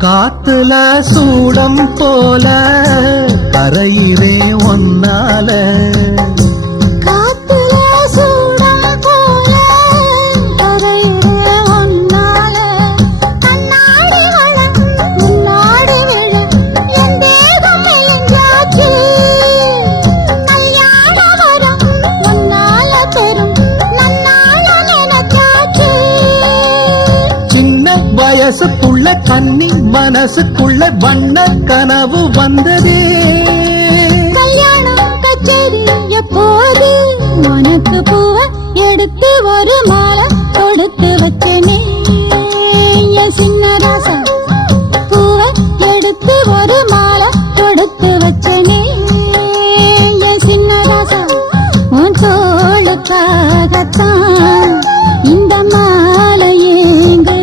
காத்துல சூடம் போல கரையிலே ஒன்னால வயசுக்குள்ள கன்னி மனசுக்குள்ள வண்ண கனவு வந்ததே. கல்யாணம் கச்சேரி எப்போது உனக்கு பூவ எடுத்து ஒரு மாலை